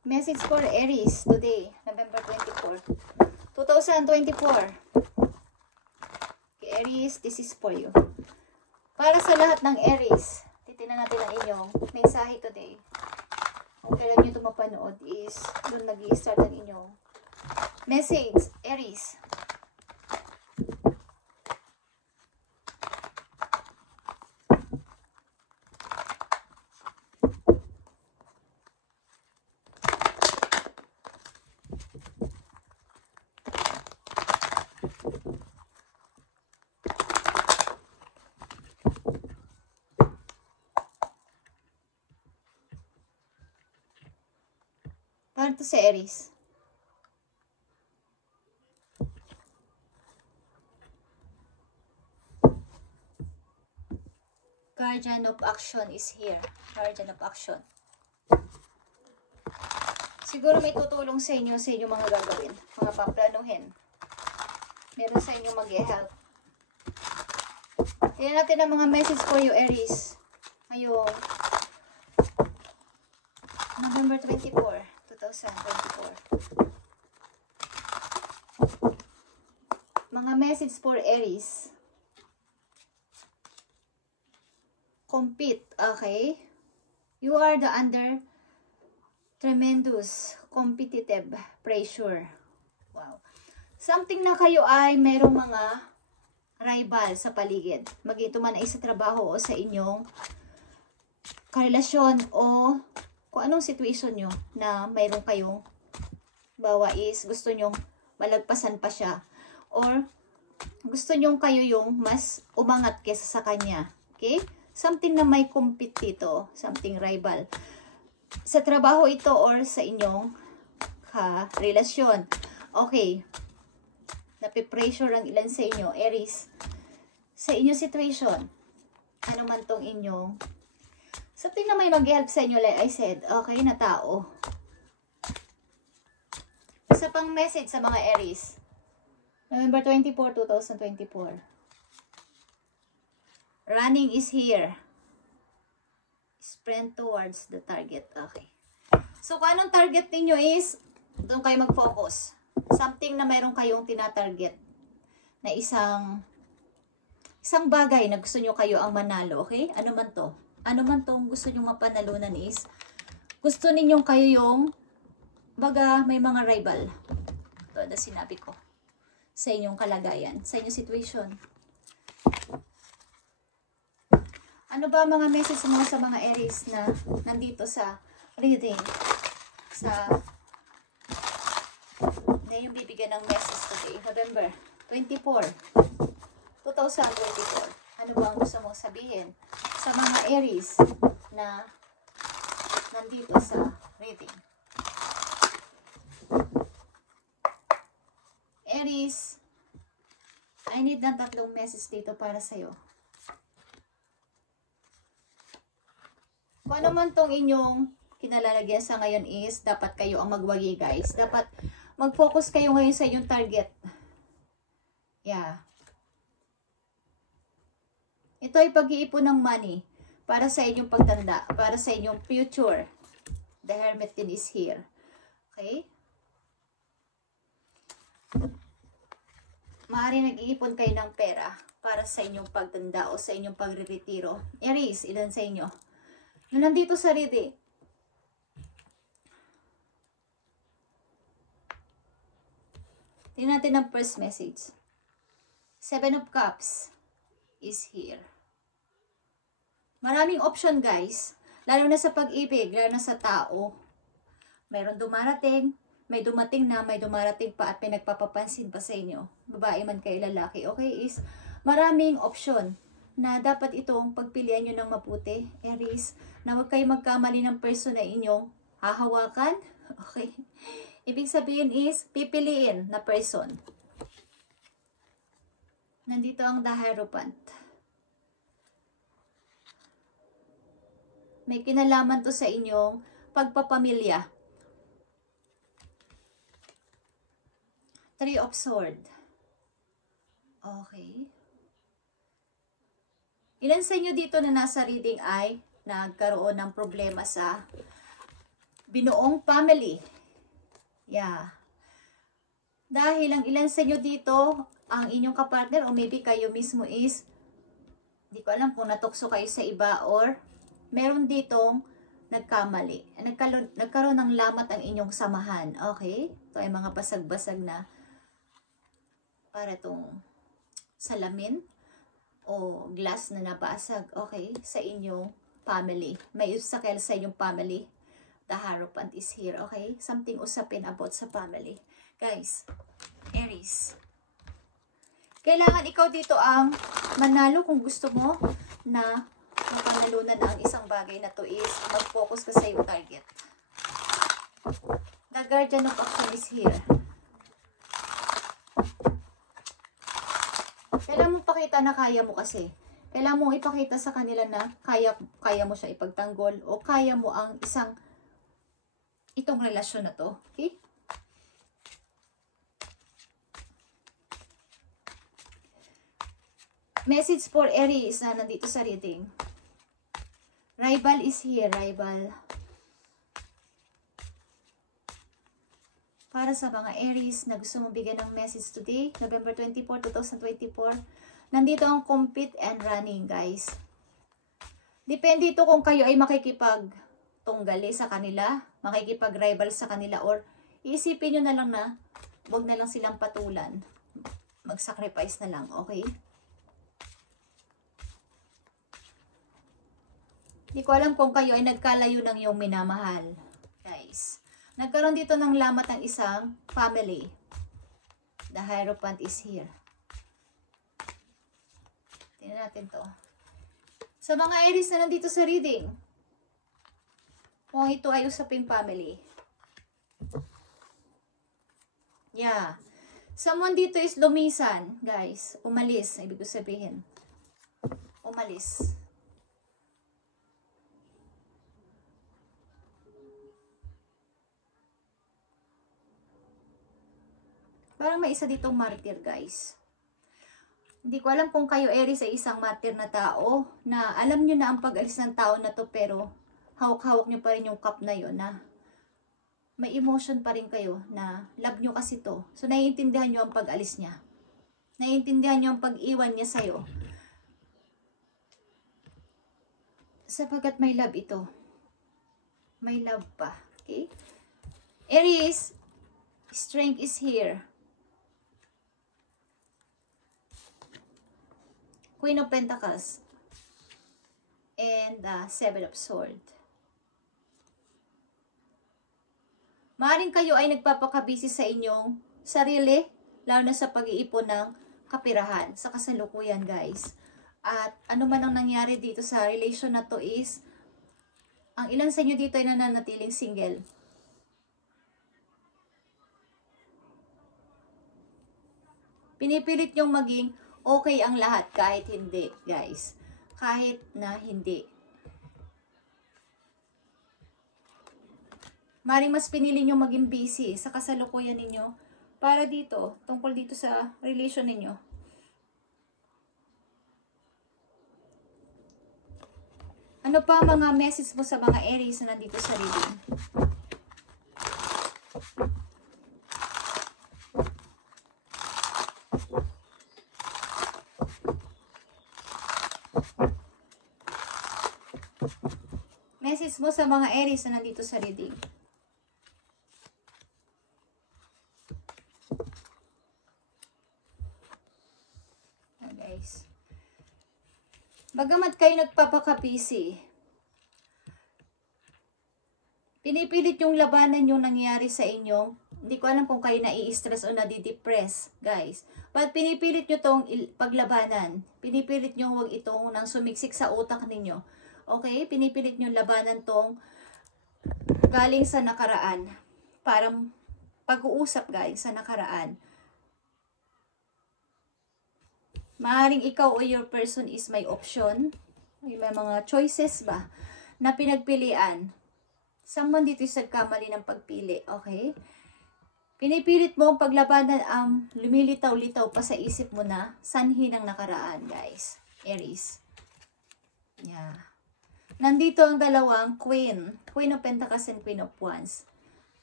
Message for Aries today, November 24, 2024. Okay, Aries, this is for you. Para sa lahat ng Aries, titignan natin ang inyong mensahe today. Kung kailan nyo ito mapanood is doon nag-i-start ang inyong message, Aries. Para to sa Aries. Guardian of Action is here. Guardian of Action. Siguro may tutulong sa inyong mga gagawin. Mga paplanuhin. Meron sa inyo mag-help. Tingnan natin ang mga message for you, Aries. Ngayong November 24, 2024. Mga message for Aries. Compete, okay? You are under tremendous competitive pressure. Wow. Something na kayo ay merong mga rival sa paligid. Maging ito man ay sa trabaho o sa inyong karelasyon o kung anong situation nyo na mayroon kayong bawa is gusto nyong malagpasan pa siya or gusto nyong kayo yung mas umangat kesa sa kanya. Okay? Something na may compete dito. Something rival. Sa trabaho ito or sa inyong relasyon. Okay. Napipressure ang ilan sa inyo, Aries. Sa inyong situation. Ano man tong inyong something na may mag-help sa inyo, like I said. Okay, na tao. Isa pang message sa mga Aries. November 24, 2024. Running is here. Sprint towards the target. Okay. So, kung anong target ninyo is, doon kayo mag-focus. Something na mayroon kayong tinatarget. Na isang bagay na gusto nyo kayo ang manalo. Okay? Ano man to? Ano man tong gusto nyo mapanalunan is, gusto ninyong kayo yung, baga, may mga rival. Ito na sinabi ko. Sa inyong kalagayan. Sa inyong situation. Ano ba mga message mo sa mga Aries na nandito sa reading? Na yung bibigyan ng message today, November 24, 2024. Ano ba ang gusto mong sabihin sa mga Aries na nandito sa reading? Aries, I need ng 3 message dito para sa'yo. Kung ano man tong inyong kinalalagyan sa ngayon is, dapat kayo ang magwagi, guys. Dapat mag-focus kayo ngayon sa inyong target. Yeah. Ito ay pag-iipon ng money para sa inyong pagtanda, para sa inyong future. The Hermit din is here. Okay? Maaari nag-iipon kayo ng pera para sa inyong pagtanda o sa inyong pagre-retiro. Aries, ilan sa inyo? Na nandito sa reading. Tingnan natin ang first message. 7 of Cups is here. Maraming option, guys. Lalo na sa pag-ibig, lalo na sa tao. Mayroon dumarating, may dumating na, may dumarating pa at may nagpapapansin pa sa inyo. Babae man kayo, lalaki. Okay, is maraming option na dapat itong pagpilian nyo ng mabuti, Aries, na huwag kayo magkamali ng person na inyong hahawakan. Okay? Ibig sabihin is, pipiliin na person. Nandito ang The Hierophant. May kinalaman to sa inyong pagpapamilya. 3 of Swords. Okay. Ilan sa inyo dito na nasa reading ay nagkaroon ng problema sa binuong family. Yeah. Dahil ang ilan sa inyo dito, ang inyong kapartner o maybe kayo mismo is, hindi ko alam kung natukso kayo sa iba or meron ditong nagkamali. Nagkaroon ng lamat ang inyong samahan. Okay? Ito ay mga basag-basag na para itong salamin o glass na nabasag. Okay? Sa inyong family. May usakal sa inyong family. The Hierophant is here. Okay? Something usapin about sa family. Guys, Aries. Kailangan ikaw dito ang manalo kung gusto mo na mapanalunan ang isang bagay na to is mag-focus ka sa iyong target. The Guardian of Action is here. Kailangan mo pakita na kaya mo kasi. Kailangan mo ipakita sa kanila na kaya mo siya ipagtanggol o kaya mo ang itong relasyon na to. Okay? Message for Aries na nandito sa reading. Rival is here, rival. Para sa mga Aries na gusto mong bigyan ng message today, November 24, 2024, nandito ang compete and running, guys. Depende ito kung kayo ay makikipag-tunggali sa kanila, makikipag-rival sa kanila, or iisipin nyo na lang na huwag na lang silang patulan. Mag-sacrifice na lang, okay? Hindi ko alam kung kayo ay nagkalayo ng iyong minamahal. Guys, nagkaroon dito ng lamat ng isang family. The Hierophant is here. Tingnan natin to. Sa mga Aries na nandito sa reading, kung ito ay usaping family. Yeah. Someone dito is lumisan, guys. Umalis, ibig ko sabihin. Umalis. Parang may isa ditong martyr, guys. Hindi ko alam kung kayo, Aries, ay isang martyr na tao na alam nyo na ang pag-alis ng tao na to, pero hawak-hawak nyo pa rin yung cup na yun na may emotion pa rin kayo na love nyo kasi to. So, naiintindihan nyo ang pag-alis niya. Naiintindihan nyo ang pag-iwan niya sa'yo. Sapagkat may love ito. May love pa. Okay? Aries, strength is here. Queen of Pentacles and Seven of Swords. Maaaring kayo ay nagpapakabisi sa inyong sarili, lalo na sa pag-iipon ng kapirahan sa kasalukuyan, guys. At ano man ang nangyari dito sa relation na to is, ang ilan sa inyo dito ay nananatiling single. Pinipilit nyong maging okay ang lahat kahit hindi, guys. Kahit na hindi. Maring mas pinili nyo maging busy sa kasalukuyan ninyo para dito, tungkol dito sa relation ninyo. Ano pa mga message mo sa mga Aries na nandito sa reading? Message mo sa mga Aries na nandito sa reading. Guys. Bagamat kayo nagpapakabisi, pinipilit yung labanan yung nangyari sa inyo. Hindi ko alam kung kayo nai-stress o nadidepress, guys. But pinipilit nyo tong paglabanan. Pinipilit nyo huwag itong nang sumiksik sa utak ninyo. Okay? Pinipilit nyo labanan tong galing sa nakaraan. Parang pag-uusap, guys, sa nakaraan. Maaaring ikaw o your person is may option. May mga choices ba na pinagpilian. Someone dito is nagkamali ng pagpili. Okay? Pinipilit mo ang paglabanan ang lumilitaw-litaw pa sa isip mo na sanhi ng nakaraan, guys. Aries. Yeah. Nandito ang dalawang queen. Queen of Pentacles and Queen of Wands.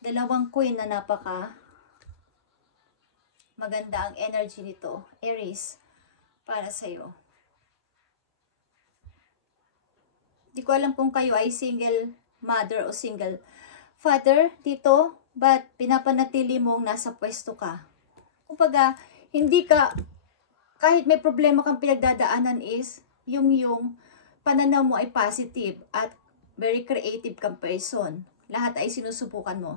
Dalawang queen na napaka maganda ang energy nito. Aries, para sa'yo. Di ko alam kung kayo ay single mother o single father dito, but pinapanatili mong nasa pwesto ka. Kumbaga, hindi ka, kahit may problema kang pinagdadaanan is, yung pananaw mo ay positive at very creative kang person. Lahat ay sinusubukan mo.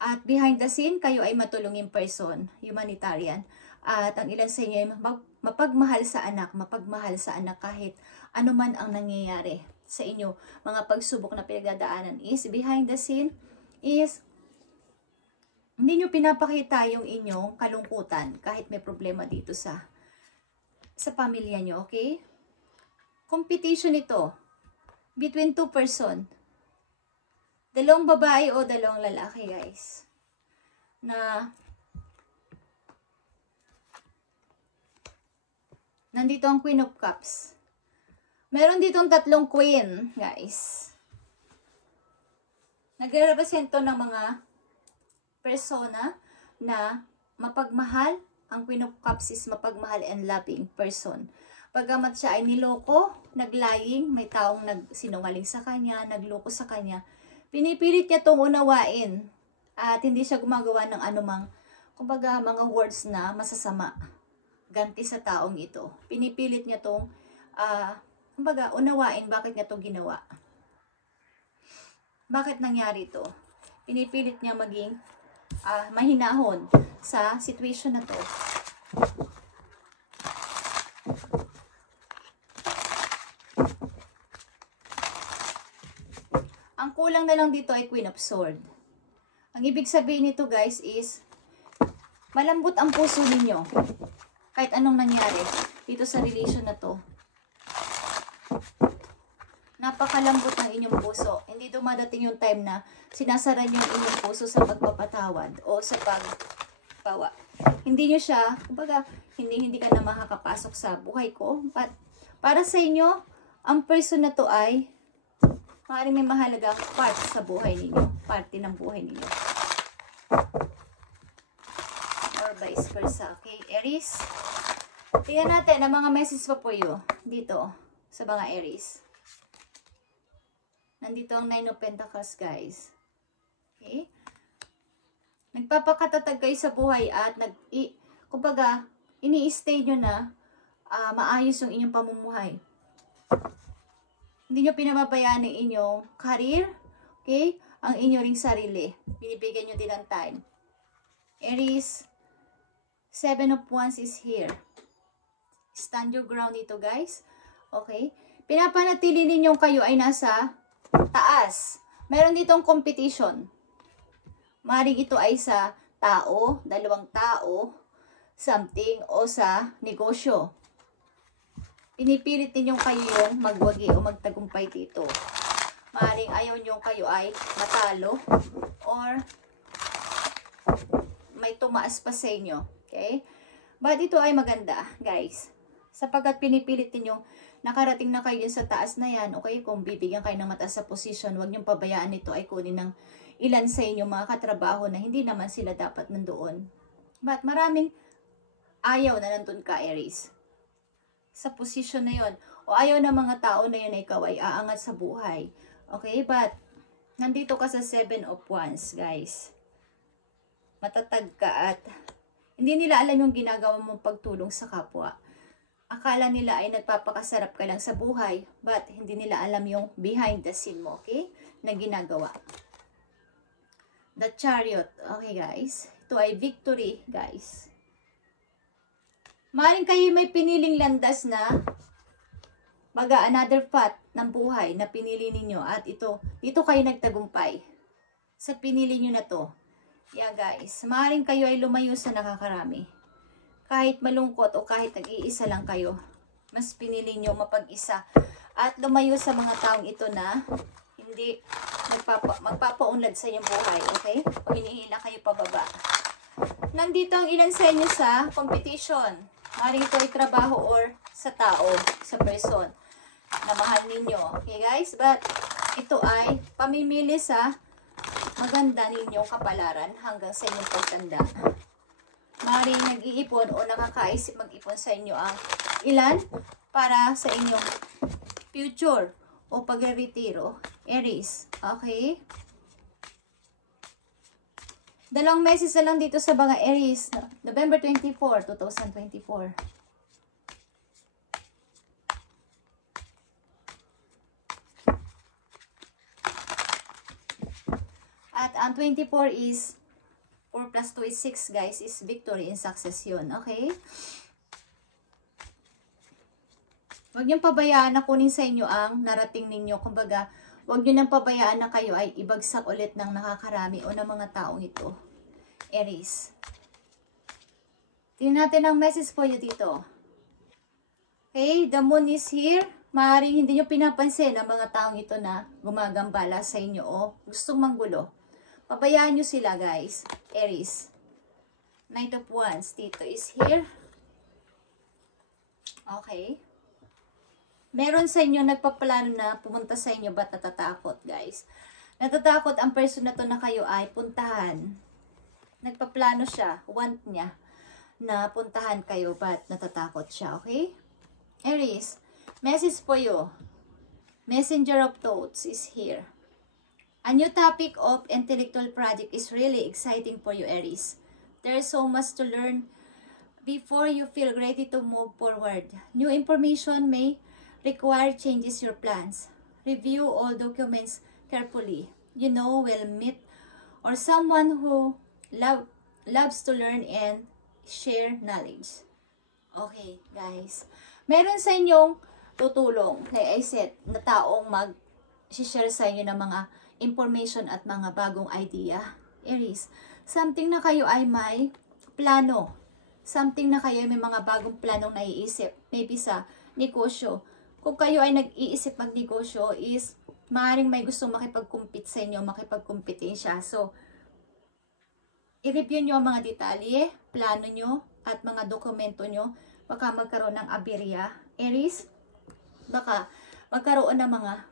At behind the scene, kayo ay matulungin person, humanitarian. At ang ilan sa inyo ay mapagmahal sa anak kahit ano man ang nangyayari sa inyo. Mga pagsubok na pinagdadaanan is, behind the scene is, hindi nyo pinapakita yung inyong kalungkutan kahit may problema dito sa pamilya nyo, okay? Competition ito between two person. Dalawang babae o dalawang lalaki, guys. Na nandito ang Queen of Cups. Meron ditong tatlong queen, guys. Nagre-represento ng mga persona na mapagmahal. Ang Queen of Cups is mapagmahal and loving person. Pagamat siya ay niloko, naglying, may taong nagsinungaling sa kanya, nagloko sa kanya, pinipilit niya itong unawain at hindi siya gumagawa ng anumang, kumbaga, mga words na masasama ganti sa taong ito. Pinipilit niya itong, kumbaga, unawain bakit niya itong ginawa. Bakit nangyari ito? Pinipilit niya maging mahinahon sa situation na to. Ang kulang na lang dito ay Queen of Swords. Ang ibig sabihin nito, guys, is malambot ang puso ninyo. Kahit anong nangyari dito sa relation na to. Napakalambot ng inyong puso. Hindi dumadating yung time na sinasara nyo yung inyong puso sa pagpapatawad o sa pagpawa. Hindi nyo siya, kumbaga, hindi ka na makakapasok sa buhay ko. But, para sa inyo, ang person na to ay maaaring may mahalagang part sa buhay ninyo. Parte ng buhay ninyo. Or vice versa. Okay, Aries. Tingnan natin ang mga message pa po yun dito sa mga Aries. Nandito ang 9 of Pentacles, guys. Okay? Nagpapakatatag kayo sa buhay at kumbaga, ini-stay nyo na maayos yung inyong pamumuhay. Hindi nyo pinababayaan ang inyong career, okay? Ang inyong ring sarili. Binibigyan nyo din ng time. Aries, 7 of Wands is here. Stand your ground dito, guys. Okay? Pinapanatili ninyong kayo ay nasa taas. Meron ditong competition. Maring ito ay sa tao, dalawang tao, something, o sa negosyo. Pinipilit ninyong kayo yung magwagi o magtagumpay dito. Maring ayaw ninyong kayo ay matalo or may tumaas pa sa inyo. Okay? But ito ay maganda, guys. Sapagkat pinipilit ninyong nakarating na kayo sa taas na yan, okay? Kung bibigyan kayo ng mataas sa position, huwag niyong pabayaan ito ay kunin ng ilan sa inyo mga katrabaho na hindi naman sila dapat nandoon. But maraming ayaw na nandun ka, Aries. Sa position na yon o ayaw ng mga tao na yun na ikaw ay aangat sa buhay. Okay? But, nandito ka sa 7 of Wands, guys. Matatag ka at hindi nila alam yung ginagawa mong pagtulong sa kapwa. Akala nila ay nagpapakasarap ka lang sa buhay, but hindi nila alam yung behind the scene mo, okay? Na ginagawa. The Chariot. Okay, guys. Ito ay victory, guys. Maaaring kayo may piniling landas na baga another path ng buhay na pinili ninyo at dito kayo nagtagumpay sa pinili nyo na to. Yeah, guys. Maaaring kayo ay lumayo sa nakakarami. Kahit malungkot o kahit nag-iisa lang kayo, mas pinili nyo mapag-isa at lumayo sa mga taong ito na hindi magpapaunlad sa inyong buhay, okay? O hinihila kayo pababa. Nandito ang ilan sa inyo sa competition. Maaaring ito ay trabaho or sa tao, sa person. na mahal ninyo. Okay guys? But ito ay pamimili sa maganda ninyong kapalaran hanggang sa inyong pagtanda. Maaaring nag-iipon o nakakaisip mag-ipon sa inyo ang ilan para sa inyong future o pag-retiro. Aries. Okay? Dalawang message na lang dito sa mga Aries. November 24, 2024. At ang 24 is 4 plus 2 is 6 guys, is victory and success yun. Okay? Huwag niyong pabayaan na kunin sa inyo ang narating ninyo. Kumbaga, huwag niyo nang pabayaan na kayo ay ibagsak ulit ng nakakarami o ng mga taong ito. Aries. Tingnan natin ang message po niyo dito. Okay, the moon is here. Maaaring hindi niyo pinapansin ang mga taong ito na gumagambala sa inyo o gustong manggulo. Pabayaan nyo sila, guys. Aries. Knight of Wands. Dito is here. Okay. Meron sa inyo nagpaplano na pumunta sa inyo, ba't natatakot, guys? Natatakot ang person na to na kayo ay puntahan. Nagpaplano siya, want niya, na puntahan kayo, ba't natatakot siya, okay? Aries. Message po you. Messenger of thoughts is here. A new topic of intellectual project is really exciting for you, Aries. There's so much to learn before you feel ready to move forward. New information may require changes your plans. Review all documents carefully. You know, will meet or someone who loves to learn and share knowledge. Okay, guys. Meron sa inyong tutulong, like I said, na taong mag-share sa inyo ng mga information at mga bagong idea. Aries, something na kayo ay may plano. Something na kayo may mga bagong planong naiisip. Maybe sa negosyo. Kung kayo ay nag-iisip mag-negosyo is maaaring may gustong makipag-compete sa inyo, makipag-competensya. So, i-review nyo ang mga detalye, plano nyo, at mga dokumento nyo. Baka magkaroon ng aberya. Aries, baka magkaroon ng mga,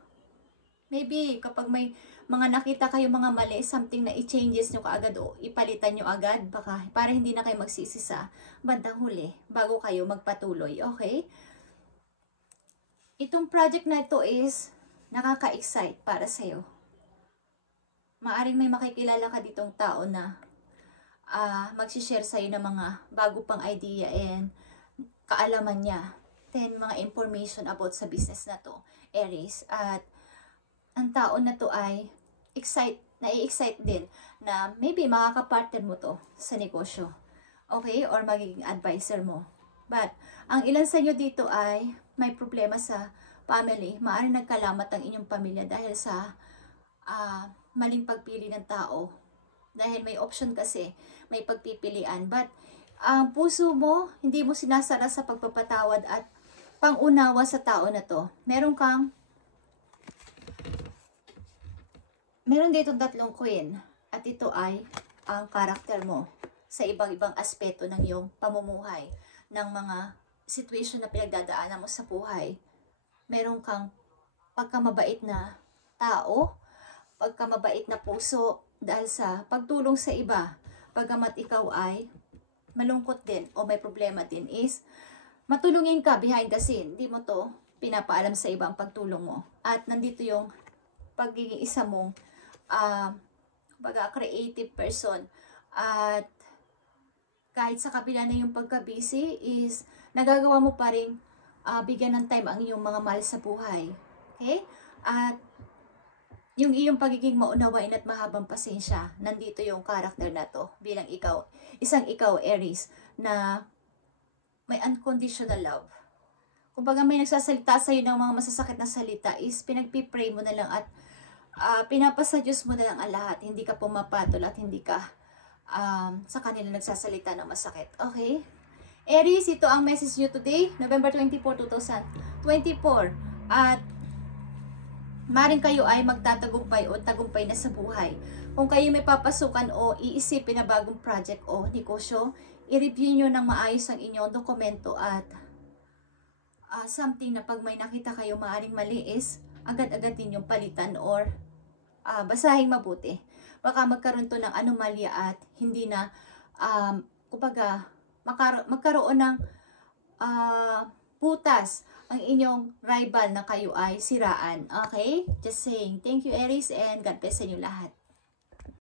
maybe kapag may mga nakita kayo mga mali, something na i-changes nyo kaagad o ipalitan nyo agad, baka para hindi na kayo magsisi sa bandang huli bago kayo magpatuloy, okay? Itong project na ito is nakaka-excite para sa'yo. Maaring may makikilala ka ditong tao na magsishare sa'yo ng mga bago pang idea and kaalaman niya. Then, mga information about sa business na to, Aries. At ang tao na to ay nai-excite din na maybe makakapartner mo to sa negosyo. Okay? Or magiging advisor mo. But, ang ilan sa inyo dito ay may problema sa family. Maaaring nagkalamat ang inyong pamilya dahil sa maling pagpili ng tao. Dahil may option kasi, may pagpipilian. But, ang puso mo, hindi mo sinasara sa pagpapatawad at pangunawa sa tao na to. Meron dito 3 queen at ito ay ang karakter mo sa ibang-ibang aspeto ng iyong pamumuhay, ng mga situation na pinagdadaanan mo sa buhay. Meron kang pagkamabait na tao, pagkamabait na puso dahil sa pagtulong sa iba. Pagamat ikaw ay malungkot din o may problema din is matulungin ka behind the scene. Hindi mo to pinapaalam sa ibang pagtulong mo. At nandito yung pagiging isa mong creative person. At kahit sa kabila na yung pagka-busy is nagagawa mo pa rin bigyan ng time ang iyong mga mahal sa buhay. Okay? At yung iyong pagiging maunawain at mahabang pasensya, nandito yung character na to bilang isang ikaw, Aries, na may unconditional love. Kumbaga may nagsasalita sa iyo ng mga masasakit na salita is pinagpipray mo na lang at pinapasa Diyos mo na lang ang lahat. Hindi ka pumapatol at hindi ka sa kanila nagsasalita ng masakit. Okay? Aries, ito ang message nyo today, November 24, 2024. At maring kayo ay magtatagumpay o tagumpay na sa buhay. Kung kayo may papasukan o iisipin na bagong project o negosyo, i-review nyo ng maayos ang inyong dokumento at something na pag may nakita kayo maaring mali is agad-agad ninyong palitan or basahin mabuti. Baka magkaroon to ng anomalya at hindi na, kumbaga, magkaroon ng butas ang inyong rival na kayo ay siraan. Okay? Just saying. Thank you, Aries, and God bless sa inyo lahat.